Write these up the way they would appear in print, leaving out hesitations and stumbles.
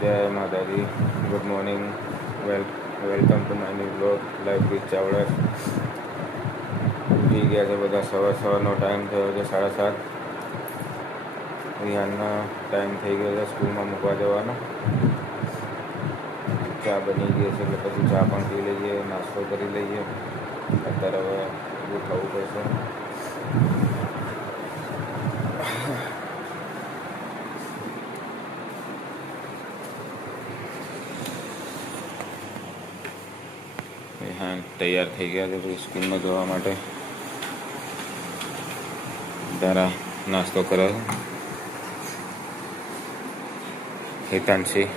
જય માતાજી. Good morning. Welcome to my new blog life with Chavda. ઉઠી ગયા છે બધા. સવારનો ટાઈમ થયો છે 7:30. વિહાનનો ટાઈમ થઈ ગયો છે સ્કૂલમાં મૂકવા જવાનો. ચા બની ગઈ છે એટલે પછી ચા પણ પી લઈએ, નાસ્તો કરી લઈએ. અત્યારે હવે બધું ખાવું પડશે. હા, તૈયાર થઈ ગયા છે પછી સ્કૂલમાં જવા માટે. તારા નાસ્તો કરે છે Hitanshi.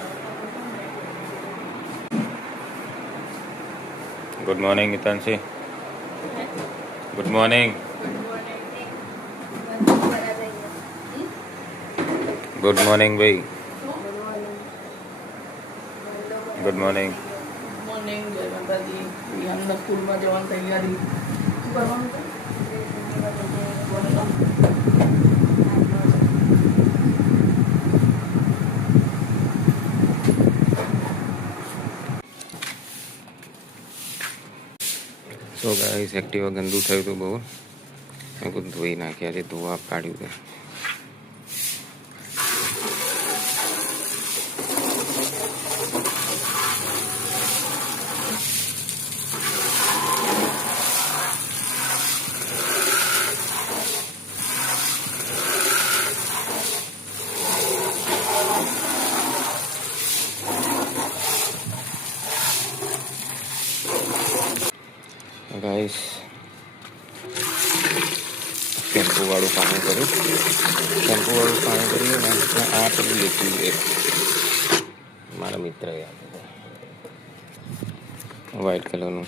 Good morning Hitanshi. Good morning. Good morning ભાઈ. Good morning. મોર્નિંગ. જય માતાજી. વિહાનના સ્કૂલમાં જવાની તૈયારી કરવાનું છે. સો ગાઈસ, એક્ટિવા ગંદુ થયું હતું બહુ. મેં કુછ ધોઈ નાખ્યા છે, ધોવા કાઢ્યું છે. ગાઈસ, શેમ્પૂવાળું પાણી કર્યું. શેમ્પૂવાળું પાણી કર્યું ને આ પેલું લીધું છે મારા મિત્રએ આપ્યું, વ્હાઈટ કલરનું.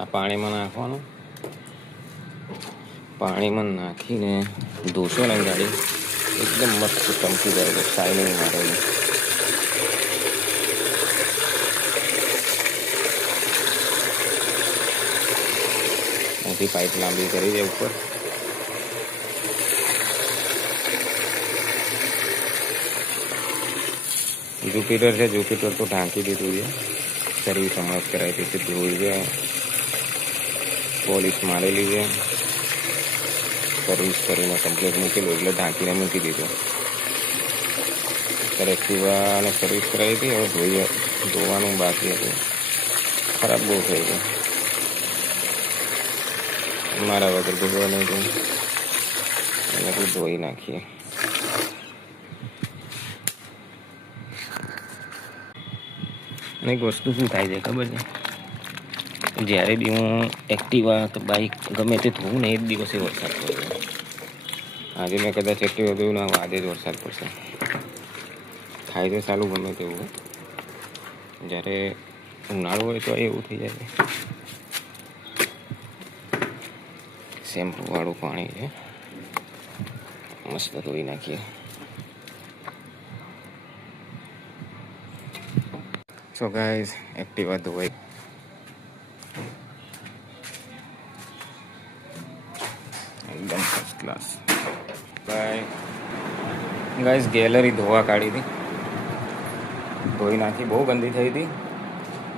આ પાણીમાં નાખવાનું. પાણીમાં નાખીને ધોશો ને ગાડી એકદમ મસ્ત ચમકી જાય છે, શાઇનિંગ મારેલી. અહીંથી પાઇપ લાંબી કરી દે ઉપર. જુપિટર છે, જુપિટર તો ઢાંકી દીધું છે. સર્વિસ હમણાં જ કરાવી હતી, ધોઈ છે, પોલિશ મારેલી છે. સર્વિસ કરીને કમ્પ્લીટ મૂકેલું એટલે ઢાંકીને મૂકી દીધું. અત્યારે એક્ટિવાને સર્વિસ કરાવી હતી, હવે ધોવાનું બાકી હતું. ખરાબ બહુ થઈ ગયું. મારા વગર ધોવા નહીં ગયું એટલે ધોઈ નાખીએ. અને એક વસ્તુ શું થાય છે ખબર છે, જ્યારે બી હું એક્ટિવા કે બાઇક ગમે તે ધોવું ને એ જ દિવસે વરસાદ પડે. આજે મેં કદાચ એક્ટિવા ધોયું ને આજે જ વરસાદ પડશે. થાય છે સારું ગમે તેવું. જ્યારે ઉનાળો હોય તો એવું થઈ જાય. શેમ્પૂવાળું પાણી છે, મસ્ત ધોઈ નાખીએ. સો ગાઈસ, એક્ટિવા ધોવાઈ એકદમ ફર્સ્ટ ક્લાસ. ગાઈસ, ગેલેરી ધોવા કાઢી હતી, ધોઈ નાખી. બહુ ગંદી થઈ હતી.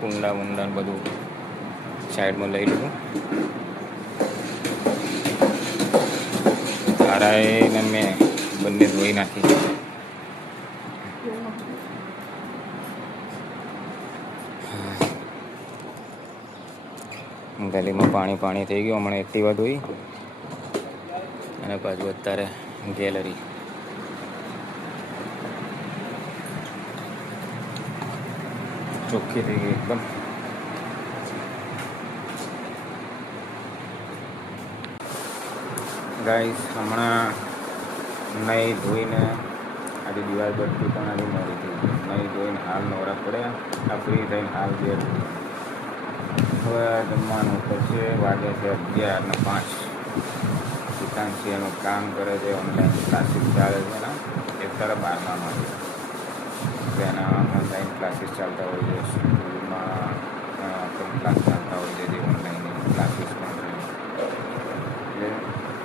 કુંડા મુંડા બધું સાઈડમાં લઈ લીધું. તારાએ ને મેં બંને ધોઈ નાખી. ગલીમાં પાણી થઈ ગયું. હમણાં એક્ટિવા ધોઈ અને પાછું અત્યારે ગેલેરી. ચોખ્ખી થઈ ગઈ એકદમ. ગાઈસ, હમણાં નહીં ધોઈને આજે દિવાળ બધી પણ આજે મોડી થઈ. નહીં ધોઈને હાલ નવરા પડ્યા. આ ફ્રી થઈને હાલ બેઠ. હવે જમવાનું પછી વાગે છે 11:05. હિતાંશી એનું કામ કરે છે, ઓનલાઈન ક્લાસીસ ચાલે છે ને, એ તરફ 12માં છે. એના ઓનલાઈન ક્લાસીસ ચાલતા હોય છે. સ્કૂલમાં ક્લાસ ચાલતા હોય છે, જે ઓનલાઈન ક્લાસીસ પણ એટલે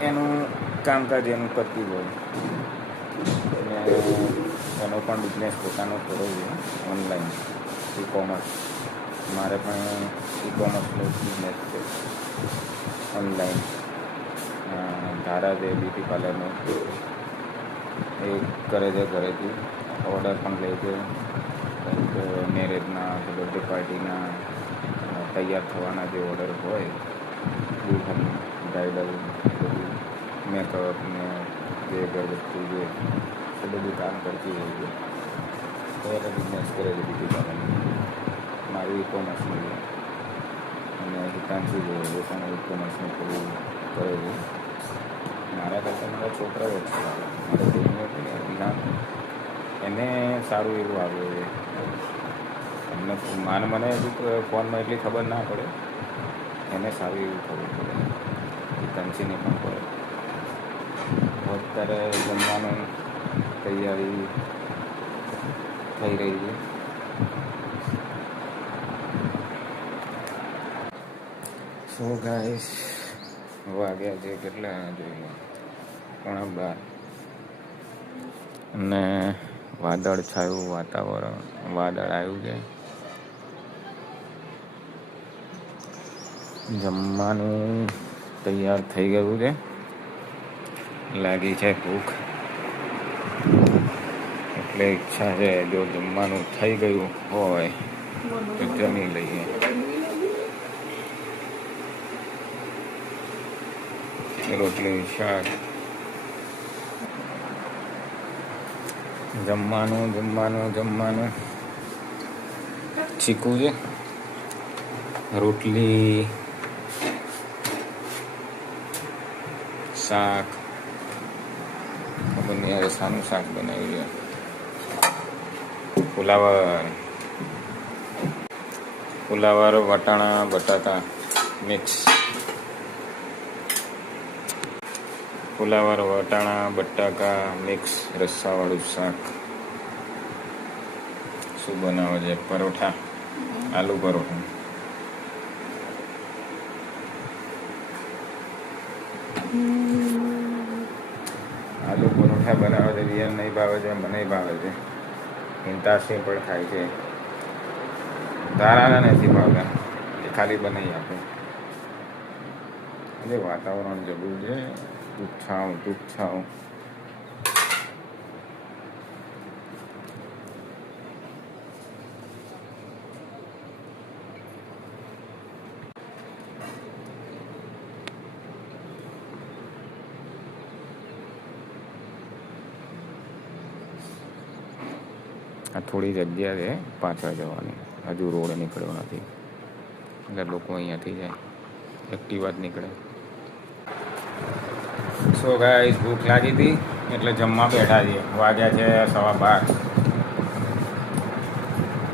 એનું કામકાજ એનું કરતી હોય. અને એનો પણ બિઝનેસ પોતાનો કરવો છે ઓનલાઈન ઈ કોમર્સ. મારે પણ ઈ કોમર્સનો બિઝનેસ છે ઓનલાઈન. ધારા છે બ્યુટી પાર્લરનો, એ કરે છે ઘરેથી. ઓર્ડર પણ લે છે, કંઈક મેરેજના કે બર્થડે પાર્ટીના તૈયાર થવાના જે ઓર્ડર હોય દુલ્હન બ્રાઇડલ બધું મેકઅપ ને જે અગરબત્તી જે એ બધું કામ કરતી હોય છે. તો એને બિઝનેસ કરે છે બ્યુટી પાર્લરનું. મારું ઈ કોમર્સનું છે અને હિતાંશી છે એ પણ ઈ કોમર્સનું થોડું કરે છે. મારા કરતાં મારા છોકરાઓ જ છે. મારા બેનને વિહાન એને સારું એવું આવ્યું છે. એમને મને હજુ ફોનમાં એટલી ખબર ના પડે, એને સારું એવું ખબર પડે. હિતાંશીને પણ પડે. અત્યારે જમવાનું તૈયારી થઈ રહી છે. સો ગાઈસ વાગ્યા છે કેટલા જોઈ લો, 11:15 અને વાદળ છાયું વાતાવરણ, વાદળ આવ્યું છે. જમવાનું તૈયાર થઈ ગયું છે. લાગી છે ભૂખ એટલે ઈચ્છા છે જો જમવાનું થઈ ગયું હોય તો જમી લઈએ. રોટલી શાક જમવાનું ચીકું છે. રોટલી શાક, ખબર નહીં યાર શાનું શાક બનાવ્યું છે. ફુલાવર વટાણા બટાટા મિક્સ. ફુલાવર વટાણા બટાકા મિક્સ રસ્સાવાળું શાક. શું બનાવે છે? પરોઠા, આલુ પરોઠા. આલુ પરોઠા બનાવે છે. રિયલ નહીં ભાવે છે, મને ભાવે છે. હિંતાશી પણ ખાય છે. ધારાના નથી ભાવતા, એ ખાલી બનાવી આપે. એટલે વાતાવરણ જબરું છે. ધૂપ છાવ. આ થોડી જગ્યા છે પાછળ જવાની, હજુ રોડ નીકળ્યો નથી એટલે લોકો અહીંયાથી જાય. એક્ટિવા જ નીકળે. સો ગાઈસ ભૂખ લાગી હતી એટલે જમવા બેઠા છીએ. વાગ્યા છે 12:15.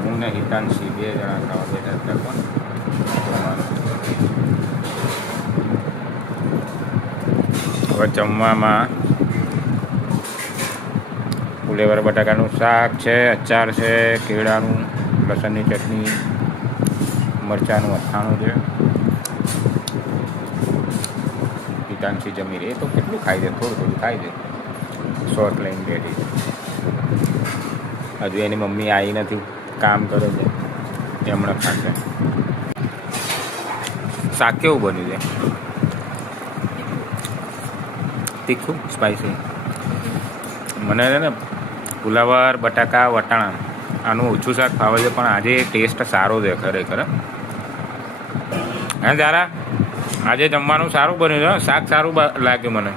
હું ને હિતાંશી 2 જણા ખાવા બેઠા હતા. હવે જમવામાં ફુલેવર બટાકાનું શાક છે, અચાર છે, કેળાનું, લસણની ચટણી, મરચાંનું અથાણું છે. હિતાંશી જમી રહી. તો કેટલું ખાઈ છે? થોડું ખાઈ છે. શોર્ટ લઈને બેઠી છે. હજુ એની મમ્મી આવી નથી, કામ કરે છે. એમણે ખાશે. શાક કેવું બન્યું છે? તીખું સ્પાઈસી. મને છે ને ફુલાવર બટાકા વટાણા આનું ઓછું શાક ભાવે છે, પણ આજે ટેસ્ટ સારો છે ખરેખર. હા તારા આજે જમવાનું સારું બન્યું છે. શાક સારું લાગ્યું મને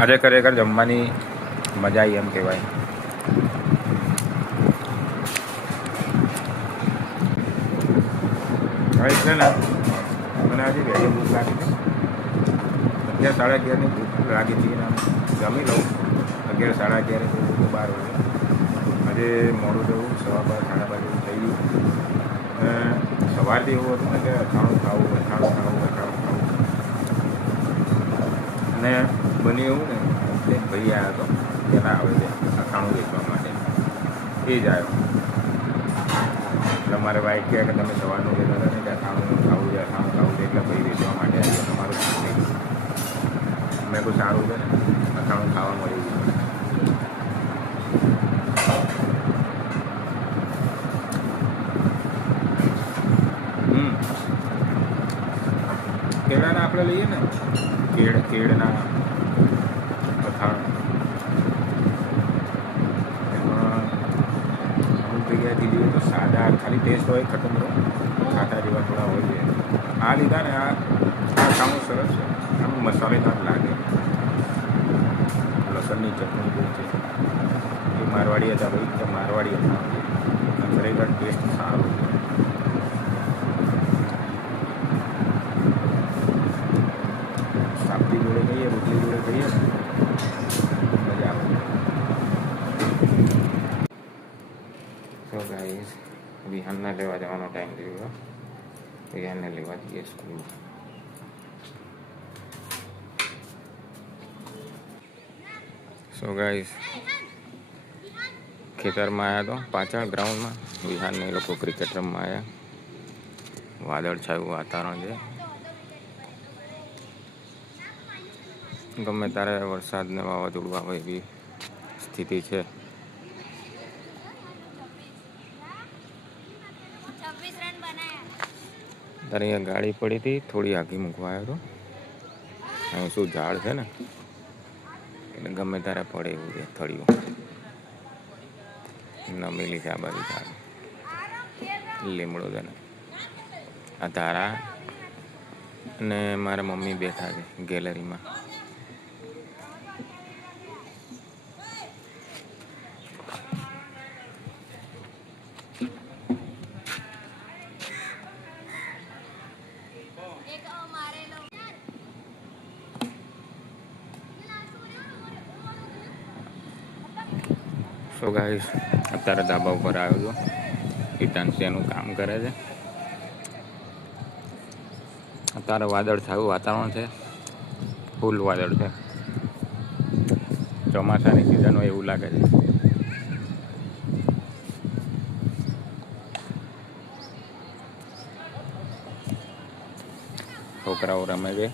આજે. ખરેખર જમવાની મજા આવી એમ કહેવાય. હવે છે ને મને હજી વહેલી ભૂખ લાગી છે. 11-11:30ની ભૂખ લાગી હતી. જમી લઉં 11-11:30 12 વાગે. આજે મોડું થયું, 12:15 થઈ ગયું. સવારથી એવું હતું ને કે અથાણું ખાવું. અને બન્યું એવું ને એક ભાઈ આવ્યો હતો, પહેલાં આવે છે અથાણું વેચવા માટે. એ જ આવ્યો એટલે મારે વાઈફ કહે કે તમે સવારનું કહેતા હતા ને કે અથાણું ખાવું છે એટલે ભાઈ વેચવા માટે આવ્યો. તમારું શું થઈ ગયું? મેં કોઈ સારું છે ને અથાણું ખાવા મળી ગયું. આપણે લઈએ ને કેળના અથાણા, એમાં અમુક જગ્યાએથી લઈએ તો સાદા ખાલી ટેસ્ટ હોય ખટમરો, ખાટા જેવા થોડા હોય છે. આ લીધા ને આ ખાવું સરસ છે, આમ મસાલેદાર લાગે. લસણની ચટણી બહુ છે. એ મારવાડી હતા ભાઈ, કે મારવાડી હતા, ખરેખર ટેસ્ટ સારો છે. સાપડી જોડે કહીએ, રોટલી જોડે કહીએ ને મજા આવે. તો ગાઈસ વિહાનને લેવા જવાનો ટાઈમ થઈ ગયો. વિહાનને લેવા જઈએ સ્કૂલ. સો ગાઈસ ખેતરમાં આવ્યા તો પાછળ ગ્રાઉન્ડમાં વિહાનને એ લોકો ક્રિકેટ રમવા આવ્યા. વાદળ છાયું વાતાવરણ છે, ગમે ત્યારે વરસાદ ને વાવાઝોડું આવે એવી સ્થિતિ છે. ત્યારે અહીંયા ગાડી પડી હતી, થોડી આગી મૂકવા આવ્યો હતો. અહીં શું ઝાડ છે ને એટલે ગમે ત્યારે પડે એવું છે. થળિયું નમેલી છે આ બાજુ ઝાડ, લીમડો છે ને. આ ધારા અને મારા મમ્મી બેઠા છે ગેલેરીમાં. સો ગાઈસ અત્યારે ધાબા ઉપર આવ્યો છું. ઈટાનસિયાનું કામ કરે છે. અત્યારે વાદળ છાયું વાતાવરણ છે, ફૂલ વાદળ છે. ચોમાસાની સિઝન હોય એવું લાગે છે. છોકરાઓ રમે છે.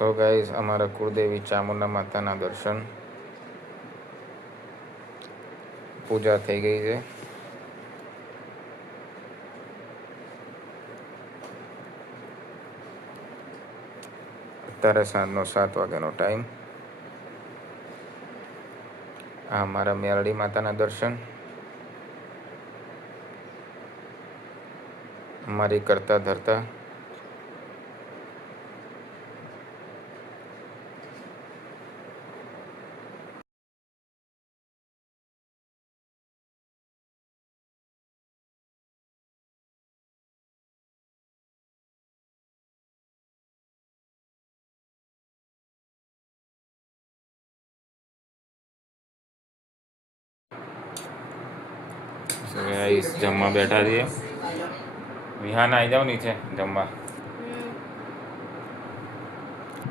સો ગાઈસ અમારા કુળદેવી ચામુંડા માતાના દર્શન, પૂજા થઈ ગઈ છે. અત્યારે સાંજનો 7 વાગ્યાનો ટાઈમ. આ અમારા મેરડી માતાના દર્શન, અમારી કરતા ધરતા જમવા બેઠા છીએ. વિહાન આવી જાવ નીચે જમવા.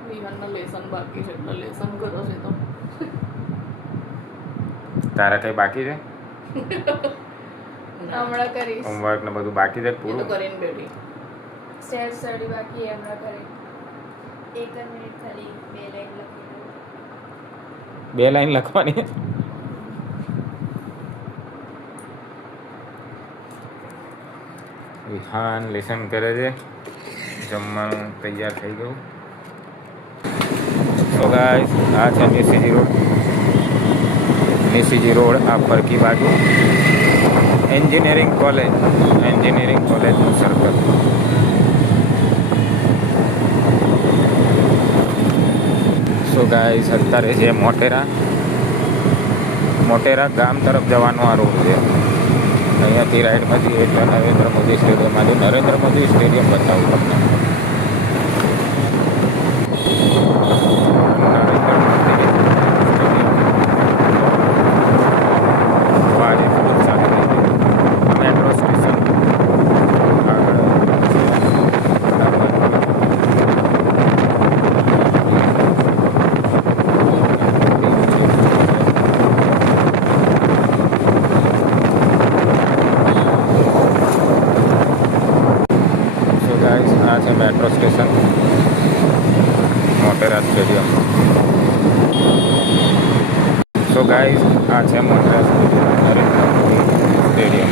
વિહાનના લેસન બાકી છે એટલે લેસન કરો છે તો. તારા કઈ બાકી છે? હમણાં કરીશ. હોમવર્ક ને બધું બાકી છે પૂરું? કરીને બેઠી. સ્ટેજ સ્ટડી બાકી હમણાં કરી. 1 મિનિટ ખાલી 2 લાઈન લખી. 2 લાઈન લખવાની? વિહાન લેસન કરે છે. જમવાનું તૈયાર થઈ ગયું. તો ગાઈસ આ છે મેસીજી રોડ. મેસીજી રોડ આ ફરકી બાજુ એન્જિનિયરિંગ કોલેજનું સર્કલ. સો ગાઈસ અત્યારે છે મોટેરા ગામ તરફ જવાનો આ રોડ છે. અહીંયાથી રાઈડમાંથી એટલે નરેન્દ્ર મોદી સ્ટેડિયમ આજે નરેન્દ્ર મોદી સ્ટેડિયમ બતાવું તમને. મેટ્રો સ્ટેશન આ છે metro station Motera stadium. So guys આ છે Modhera Narendra Modi stadium.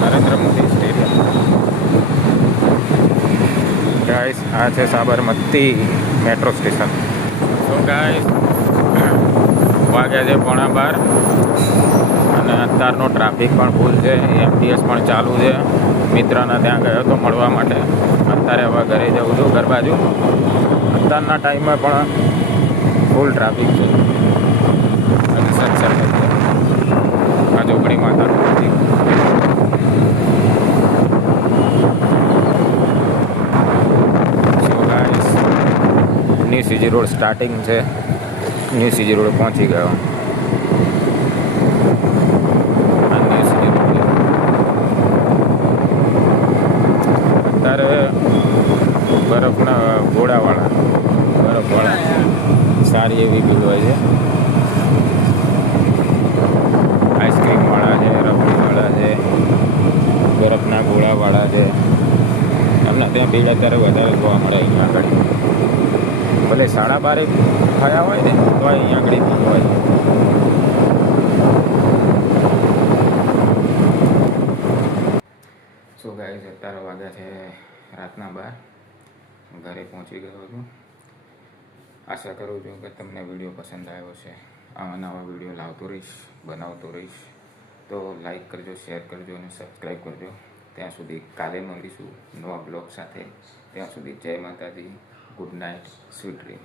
Narendra Modi stadium. Guys આ છે સાબરમતી મેટ્રો સ્ટેશન. તો ગાઈસ વાગ્યા છે 12:15 અને અત્યારનો ટ્રાફિક પણ ફૂલ છે. એમટીએસ પણ ચાલુ છે. મિત્રના ત્યાં ગયો હતો મળવા માટે. અત્યારે હવે ઘરે જઉં છું ઘર બાજુ. અત્યારના ટાઈમમાં પણ ફૂલ ટ્રાફિક છે અને સત્સંગ આ જોગણી માતાનું મંદિર. ન્યૂ સીજી રોડ સ્ટાર્ટિંગ છે. ન્યૂ સીજી રોડ પહોંચી ગયો. આ ન્યૂ સીજી રોડ અત્યારે બરફના બરફવાળા સારી એવી ભીડ હોય છે. આઈસ્ક્રીમવાળા છે, રબડીવાળા છે, બરફના ગોળાવાળા છે. એમના ત્યાં ભીડ અત્યારે વધારે જોવા મળે અહીંયા આગળ. ભલે 12:30 થયા હોય ને તો અહીંયા આગળ ભીડ હોય. સો ગાઈસ અત્યારે વાગ્યા છે રાતના 12. ઘરે પહોંચી ગયો છું. આશા કરું છું કે તમને વિડીયો પસંદ આવ્યો છે. આવા નવા વિડીયો લાવતો રહીશ, બનાવતો રહીશ. તો લાઈક કરજો, શેર કરજો અને સબસ્ક્રાઈબ કરજો. ત્યાં સુધી કાલે મળીશું નવા બ્લોગ સાથે. ત્યાં સુધી જય માતાજી, ગુડ નાઇટ, સ્વીટ ડ્રીમ.